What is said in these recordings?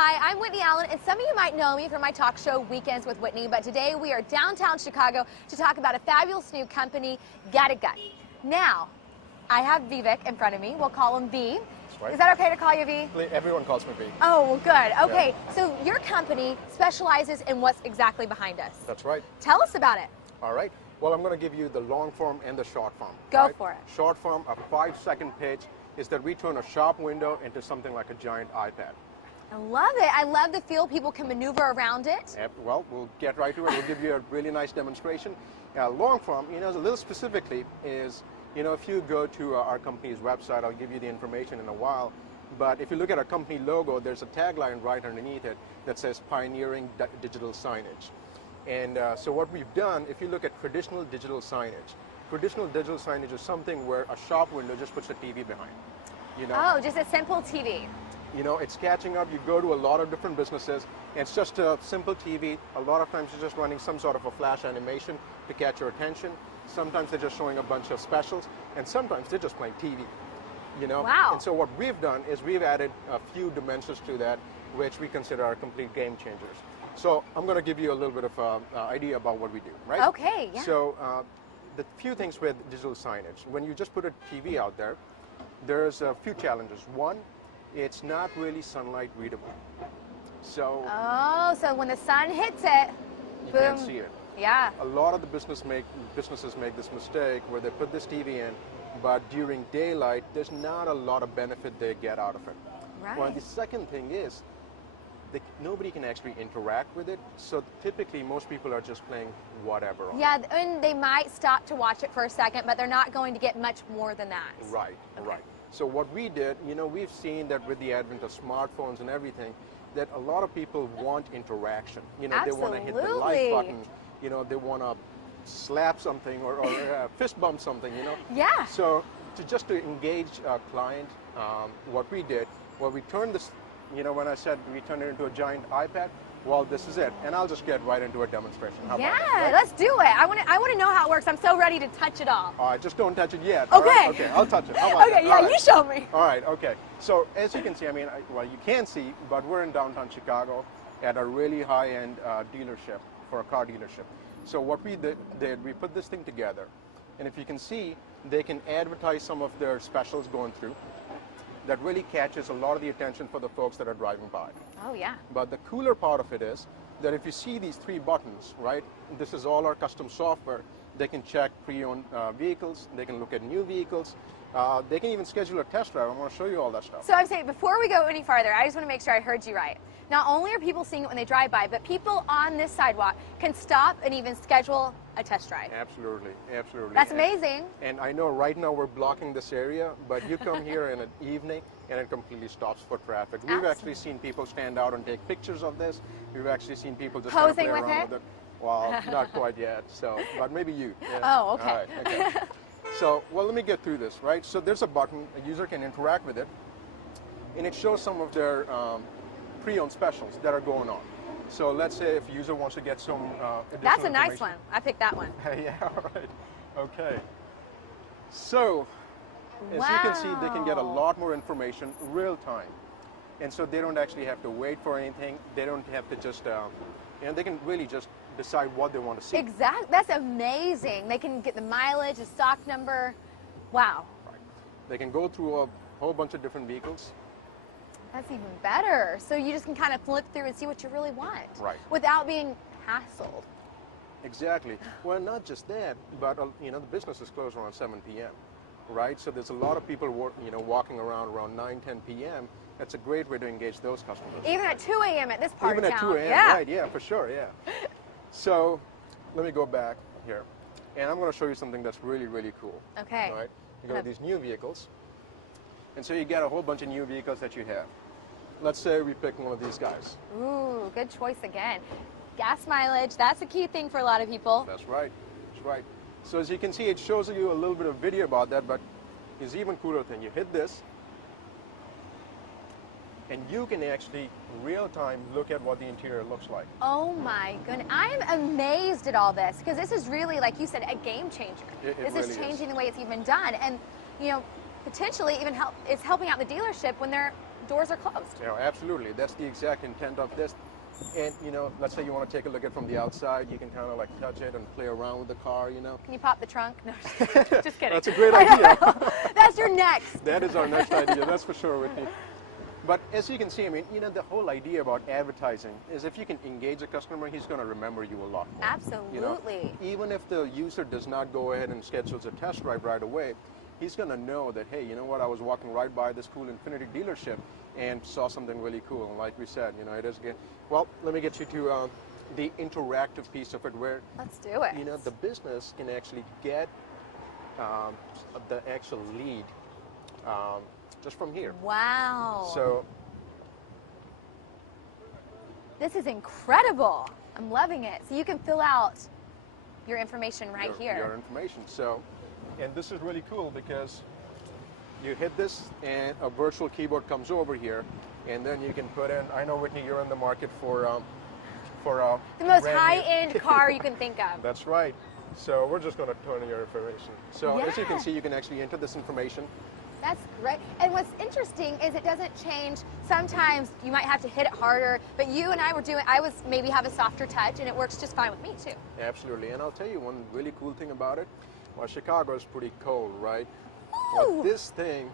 Hi, I'm Whitney Allen, and some of you might know me from my talk show, Weekends with Whitney, but today we are downtown Chicago to talk about a fabulous new company, Got-A-Gut. Now, I have Vivek in front of me. We'll call him V. Right. Is that okay to call you V? Everyone calls me V. Oh, well, good. Okay, Yeah. so your company specializes in what's exactly behind us. That's right. Tell us about it. All right. Well, I'm going to give you the long form and the short form. Go right? for it. Short form, a 5-second pitch, is that we turn a shop window into something like a giant iPad. I love it. I love the feel people can maneuver around it. Well, we'll get right to it. We'll give you a really nice demonstration. Long form, a little specifically is, if you go to our company's website, I'll give you the information in a while, but if you look at our company logo, there's a tagline right underneath it that says Pioneering Digital Signage. And so what we've done, if you look at traditional digital signage is something where a shop window just puts a TV behind. Oh, just a simple TV. It's catching up. You go to a lot of different businesses, and it's just a simple TV. A lot of times you're just running some sort of a flash animation to catch your attention. Sometimes they're just showing a bunch of specials, and sometimes they're just playing TV. Wow. And so what we've done is we've added a few dimensions to that, which we consider are complete game changers. So I'm going to give you a little bit of idea about what we do, right? Okay, yeah. So the few things with digital signage, when you just put a TV out there, there's a few challenges. One, it's not really sunlight readable. So so when the sun hits it, you boom. can't see it. Yeah. A lot of the businesses make this mistake where they put this TV in, but during daylight, there's not a lot of benefit they get out of it. Right. Well, the second thing is, nobody can actually interact with it, so typically most people are just playing whatever on Yeah, and they might stop to watch it for a second, but they're not going to get much more than that. Right, right. So what we did, we've seen that with the advent of smartphones and everything, that a lot of people want interaction. They want to hit the like button, they want to slap something or fist bump something, Yeah. So just to engage a client, what we did, we turned this, when I said we turned it into a giant iPad, well, this is it. And I'll just get right into a demonstration. How about that, right? Let's do it. I want to know how it works. I'm so ready to touch it all. All right, just don't touch it yet. Okay. All right? Okay, I'll touch it. How about that? Okay, yeah, All right. you show me. All right, okay. So as you can see, you can't see, but we're in downtown Chicago at a really high-end dealership, for a car dealership. So what we did, we put this thing together. And if you can see, they can advertise some of their specials going through. That really catches a lot of the attention for the folks that are driving by. Oh, yeah. But the cooler part of it is that if you see these 3 buttons, right, this is all our custom software. They can check pre-owned vehicles, they can look at new vehicles, they can even schedule a test drive. I'm going to show you all that stuff. So I'm saying, before we go any farther, I just want to make sure I heard you right. Not only are people seeing it when they drive by, but people on this sidewalk can stop and even schedule a test drive. Absolutely, absolutely. That's amazing. And I know right now we're blocking this area, but you come here in an evening and it completely stops for traffic. We've actually seen people stand out and take pictures of this. We've actually seen people just kind of play Posing with around it? with it. Well, not quite yet, but maybe you. Yeah. Oh, okay. All right, okay. So, let me get through this, right? So there's a button, a user can interact with it, and it shows some of their pre-owned specials that are going on. So let's say if a user wants to get some additional That's a nice information. one. I picked that one. Yeah, all right. Okay. So, as you can see, they can get a lot more information real time. And so they don't actually have to wait for anything. They don't have to just, they can really just decide what they want to see. Exactly. That's amazing. They can get the mileage, the stock number. Wow. Right. They can go through a whole bunch of different vehicles. That's even better. So you just can kind of flip through and see what you really want. Right. Without being hassled. Exactly. Well, not just that, but the business is closed around 7 p.m. Right? So there's a lot of people walking around 9, 10 p.m. That's a great way to engage those customers. Even at 2 a.m. at this part Even of at town. 2 a.m. Yeah. Right? Yeah, for sure. Yeah. So let me go back here, and I'm going to show you something that's really, really cool. Okay. All right. You got these new vehicles, and so you get a whole bunch of new vehicles that you have. Let's say we pick one of these guys. Ooh, good choice again. Gas mileage, that's a key thing for a lot of people. That's right. That's right. So as you can see, it shows you a little bit of video about that, but it's even cooler thing. You hit this, and you can actually real-time look at what the interior looks like. Oh my goodness. I'm amazed at all this because this is really, like you said, a game changer. This really is changing the way it's even done. And, potentially even it's helping out the dealership when they're doors are closed. You know, absolutely. That's the exact intent of this. And, you know, let's say you want to take a look at it from the outside, you can kind of like touch it and play around with the car, you know. Can you pop the trunk? No, just kidding. That's a great idea. That's your next. That is our next idea, that's for sure, Whitney. But as you can see, I mean, you know, the whole idea about advertising is if you can engage a customer, he's going to remember you a lot more. Absolutely. You know, even if the user does not go ahead and schedules a test drive right away, he's going to know that, hey, you know what, I was walking right by this cool Infiniti dealership and saw something really cool. And like we said, you know, it is good. Well, let me get you to the interactive piece of it where, Let's do it. you know, the business can actually get the actual lead just from here. Wow. So this is incredible. I'm loving it. So you can fill out your information right your here. information. So, and this is really cool because you hit this and a virtual keyboard comes over here, and then you can put in, I know, Whitney, you're in the market for The most brand new- high-end car you can think of. That's right. So we're just going to turn in your information. So as you can Yeah. see, you can actually enter this information. That's great. And what's interesting is it doesn't change. Sometimes you might have to hit it harder, but you and I were doing, I was maybe have a softer touch, and it works just fine with me too. Absolutely. And I'll tell you one really cool thing about it. Well, Chicago is pretty cold, right? Ooh. Well, this thing,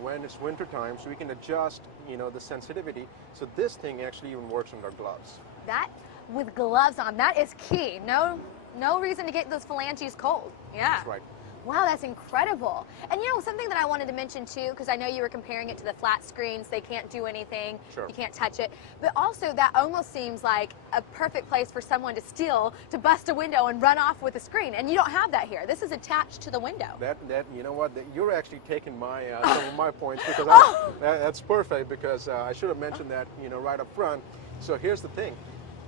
when it's winter time, so we can adjust, you know, the sensitivity. So this thing actually even works under gloves. That, with gloves on, that is key. No reason to get those phalanges cold. Yeah. That's right. Wow, that's incredible. And you know, something that I wanted to mention too, because I know you were comparing it to the flat screens, they can't do anything, Sure. You can't touch it, but also that almost seems like a perfect place for someone to steal, to bust a window and run off with a screen, and you don't have that here. This is attached to the window. That you know what, you're actually taking my some of my points because Oh. that's perfect because I should have mentioned that, you know, right up front. So here's the thing.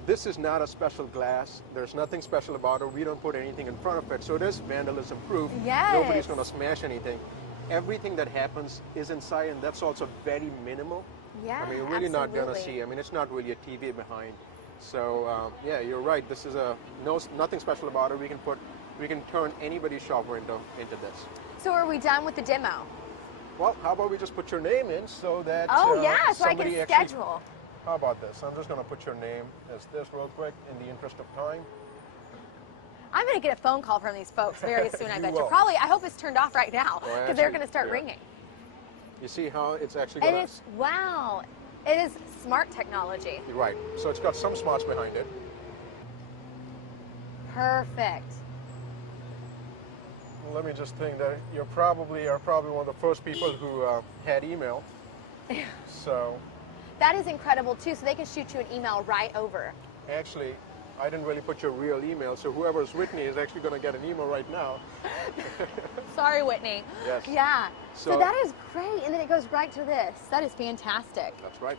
This is not a special glass. There's nothing special about it. We don't put anything in front of it. So it is vandalism proof. Yes. Nobody's going to smash anything. Everything that happens is inside, and that's also very minimal. Yeah, I mean, you're really not going to absolutely. see. I mean, it's not really a TV behind. So yeah, you're right. This is nothing special about it. We can turn anybody's shop window into this. So are we done with the demo? Well, how about we just put your name in so that Oh yeah, so I somebody can actually- schedule. How about this? I'm just going to put your name as this real quick in the interest of time. I'm going to get a phone call from these folks very soon, I You bet you. will. Probably, I hope it's turned off right now, Well, because they're actually, going to start yeah. ringing. You see how it's actually And going it's, wow, it is smart technology. to... Right. So it's got some smarts behind it. Perfect. Let me just think that you are probably one of the first people who had email. So That is incredible too, so they can shoot you an email right over. actually, I didn't really put your real email, so whoever's Whitney is actually going to get an email right now. Sorry, Whitney. Yes. Yeah. So So- that is great, and then it goes right to this. That is fantastic. That's right.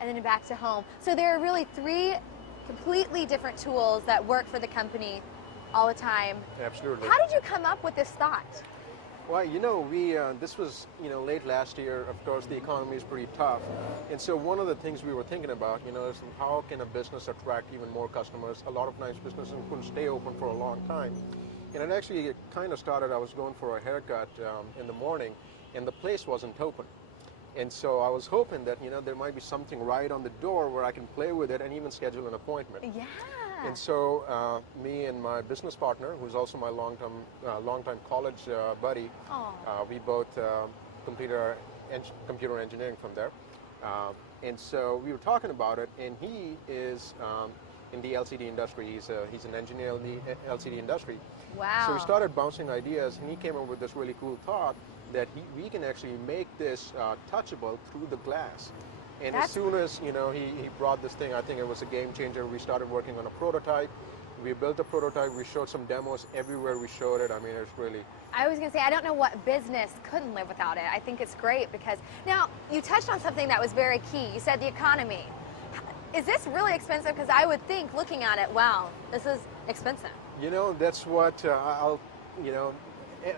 And then back to home. So there are really 3 completely different tools that work for the company all the time. Absolutely. How did you come up with this thought? Well, you know, this was, you know, late last year. Of course, the economy is pretty tough. And so one of the things we were thinking about, you know, is how can a business attract even more customers? A lot of times businesses couldn't stay open for a long time. And it actually kind of started, I was going for a haircut in the morning, and the place wasn't open. And so I was hoping that, you know, there might be something right on the door where I can play with it and even schedule an appointment. Yeah. And so me and my business partner, who's also my longtime college buddy, we both completed our computer engineering from there. And so we were talking about it, and he is in the LCD industry. He's an engineer in the LCD industry. Wow. So we started bouncing ideas, and he came up with this really cool thought that we can actually make this touchable through the glass. And as soon as, you know, he brought this thing, I think it was a game changer. We started working on a prototype. We built a prototype. We showed some demos everywhere we showed it. I mean, it's really... I was going to say, I don't know what business couldn't live without it. I think it's great because, now, you touched on something that was very key. You said the economy. Is this really expensive? Because I would think, looking at it, wow, this is expensive. You know, that's what you know,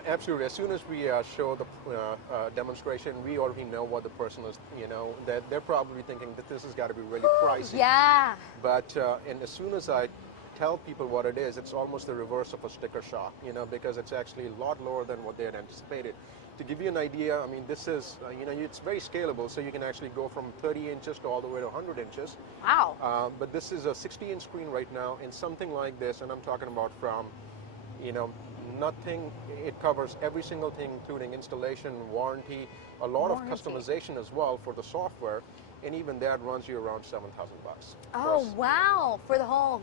absolutely. As soon as we show the demonstration, we already know what the person is, you know, that they're probably thinking that this has got to be really pricey. Yeah. But, and as soon as I tell people what it is, it's almost the reverse of a sticker shock, you know, because it's actually a lot lower than what they had anticipated. To give you an idea, I mean, this is, it's very scalable, so you can actually go from 30 inches to all the way to 100 inches. Wow. But this is a 60-inch screen right now, and something like this, and I'm talking about from, nothing, it covers every single thing, including installation, warranty, a lot of customization as well for the software, and even that runs you around $7,000. Oh, wow. For the whole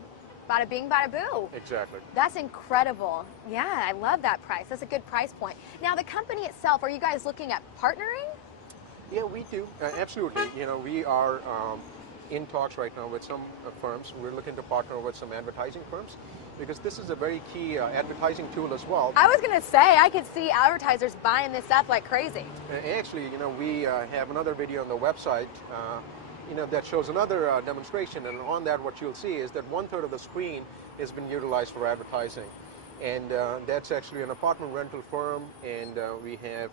bada bing, bada boo. Exactly. That's incredible. Yeah, I love that price. That's a good price point. Now, the company itself, are you guys looking at partnering? Yeah, we do. Absolutely. We are in talks right now with some firms. We're looking to partner with some advertising firms because this is a very key advertising tool as well. I was going to say, I could see advertisers buying this stuff like crazy. Actually, we have another video on the website that shows another demonstration, and on that what you'll see is that 1/3 of the screen has been utilized for advertising, and that's actually an apartment rental firm, and we have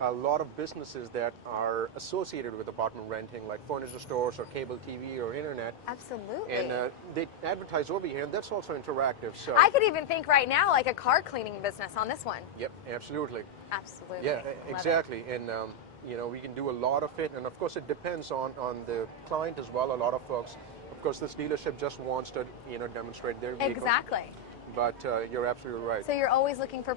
a lot of businesses that are associated with apartment renting, like furniture stores or cable TV or internet. Absolutely. And they advertise over here, and that's also interactive. So I could even think right now like a car cleaning business on this one. Yep, absolutely. Absolutely. Yeah, Love exactly. And we can do a lot of it, and of course it depends on the client as well. A lot of folks, of course, this dealership just wants to demonstrate their vehicle. Exactly. But you're absolutely right. So you're always looking for